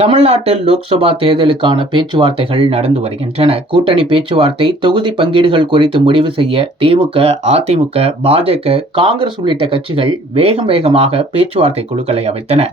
தமிழ்நாட்டில் லோக்சபா தேர்தலுக்கான பேச்சுவார்த்தைகள் நடந்து வருகின்றன. கூட்டணி பேச்சுவார்த்தை தொகுதி பங்கீடுகள் குறித்து முடிவு செய்ய திமுக அதிமுக பாஜக காங்கிரஸ் உள்ளிட்ட கட்சிகள் வேகம் வேகமாக பேச்சுவார்த்தை குழுக்களை அமைத்தன.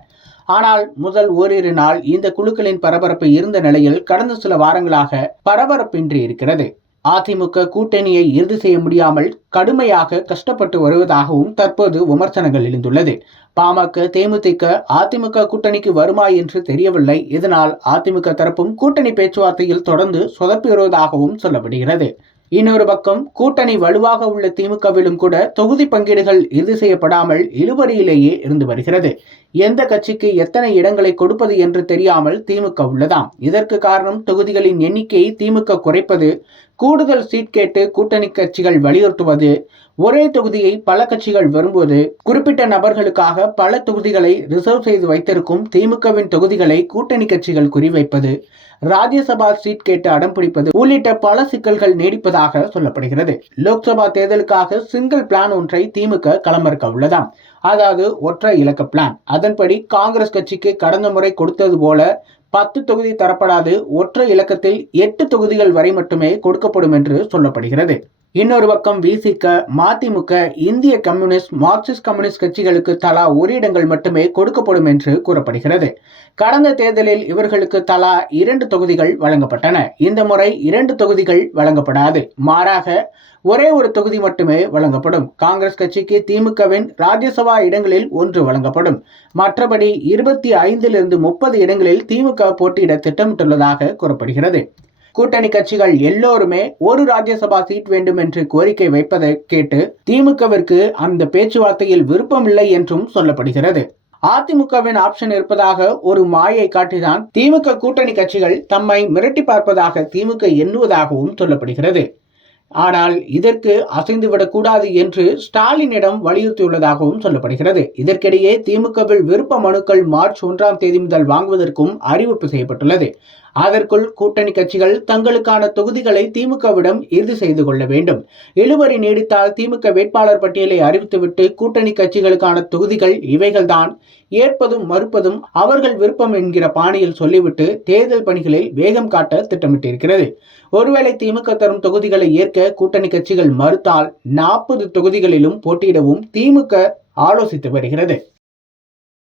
ஆனால் முதல் ஓரிரு நாள் இந்த குழுக்களின் பரபரப்பு இருந்த நிலையில் கடந்த சில வாரங்களாக பரபரப்பின்றி இருக்கிறது. அதிமுக கூட்டணியை இறுதி செய்ய முடியாமல் கடுமையாக கஷ்டப்பட்டு வருவதாகவும் தற்போது விமர்சனங்கள் எழுந்துள்ளது. பாமக தேமுதிக அதிமுக கூட்டணிக்கு வருமா என்று தெரியவில்லை. இதனால் அதிமுக தரப்பும் கூட்டணி பேச்சுவார்த்தையில் தொடர்ந்து சொதப்பி வருவதாகவும் சொல்லப்படுகிறது. இன்னொரு பக்கம் கூட்டணி வலுவாக உள்ள திமுகவிலும் கூட தொகுதி பங்கீடுகள் இறுதி செய்யப்படாமல் இழுபறியிலேயே இருந்து வருகிறது. எந்த கட்சிக்கு எத்தனை இடங்களை கொடுப்பது என்று தெரியாமல் திமுக உள்ளதாம். இதற்கு காரணம் தொகுதிகளின் எண்ணிக்கையை திமுக குறைப்பது கூடுதல் சீட் கேட்டு கூட்டணி கட்சிகள் வலியுறுத்துவது ஒரே தொகுதியை பல கட்சிகள் வரும்போது குறிப்பிட்ட நபர்களுக்காக பல தொகுதிகளை ரிசர்வ் செய்து வைத்திருக்கும் திமுகவின் தொகுதிகளை கூட்டணி கட்சிகள் குறிவைப்பது ராஜ்யசபா சீட் கேட்டு அடம் பிடிப்பது உள்ளிட்ட பல சிக்கல்கள் நீடிப்பதாக சொல்லப்படுகிறது. லோக்சபா தேர்தலுக்காக சிங்கிள் பிளான் ஒன்றை திமுக களமிறக்க உள்ளதாம். அதாவது ஒற்றை இலக்க பிளான். அதன்படி காங்கிரஸ் கட்சிக்கு கடந்த முறை கொடுத்தது போல பத்து தொகுதி தரப்படாது. ஒற்றை இலக்கத்தில் எட்டு தொகுதிகள் வரை மட்டுமே கொடுக்கப்படும் என்று சொல்லப்படுகிறது. இன்னொரு பக்கம் விசிக மதிமுக இந்திய கம்யூனிஸ்ட் மார்க்சிஸ்ட் கம்யூனிஸ்ட் கட்சிகளுக்கு தலா ஒரு இடங்கள் மட்டுமே கொடுக்கப்படும் என்று கூறப்படுகிறது. கடந்த தேர்தலில் இவர்களுக்கு தலா இரண்டு தொகுதிகள் வழங்கப்பட்டன. இந்த முறை இரண்டு தொகுதிகள் வழங்கப்படாது. மாறாக ஒரே ஒரு தொகுதி மட்டுமே வழங்கப்படும். காங்கிரஸ் கட்சிக்கு திமுகவின் ராஜ்யசபா இடங்களில் ஒன்று வழங்கப்படும். மற்றபடி இருபத்தி ஐந்திலிருந்து முப்பது இடங்களில் திமுக போட்டியிட திட்டமிட்டுள்ளதாக கூறப்படுகிறது. கூட்டணி கட்சிகள் எல்லோருமே ஒரு ராஜ்யசபா சீட் வேண்டும் என்று கோரிக்கை வைப்பதை கேட்டு திமுகவிற்கு அந்த பேச்சுவார்த்தையில் விருப்பமில்லை என்றும் சொல்லப்படுகிறது. அதிமுகவின் ஆப்ஷன் இருப்பதாக ஒரு மாயை காட்டிதான் திமுக கூட்டணி கட்சிகள் தம்மை மிரட்டி பார்ப்பதாக திமுக எண்ணுவதாகவும் சொல்லப்படுகிறது. ஆனால் இதற்கு அசைந்துவிடக்கூடாது என்று ஸ்டாலினிடம் வலியுறுத்தியுள்ளதாகவும் சொல்லப்படுகிறது. இதற்கிடையே திமுகவில் விருப்ப மனுக்கள் மார்ச் ஒன்றாம் தேதி முதல் வாங்குவதற்கும் அறிவிப்பு செய்யப்பட்டுள்ளது. அதற்குள் கூட்டணி கட்சிகள் தங்களுக்கான தொகுதிகளை திமுகவிடம் இறுதி செய்து கொள்ள வேண்டும். இழுபறி நீடித்தால் திமுக வேட்பாளர் பட்டியலை அறிவித்துவிட்டு கூட்டணி கட்சிகளுக்கான தொகுதிகள் இவைகள்தான். ஏற்பதும் மறுப்பதும் அவர்கள் விருப்பம் என்கிற பாணியில் சொல்லிவிட்டு தேர்தல் பணிகளில் வேகம் காட்ட திட்டமிட்டிருக்கிறது. ஒருவேளை திமுக தரும் தொகுதிகளை ஏற்க கூட்டணி கட்சிகள் மறுத்தால் நாற்பது தொகுதிகளிலும் போட்டியிடவும் திமுக ஆலோசித்து வருகிறது.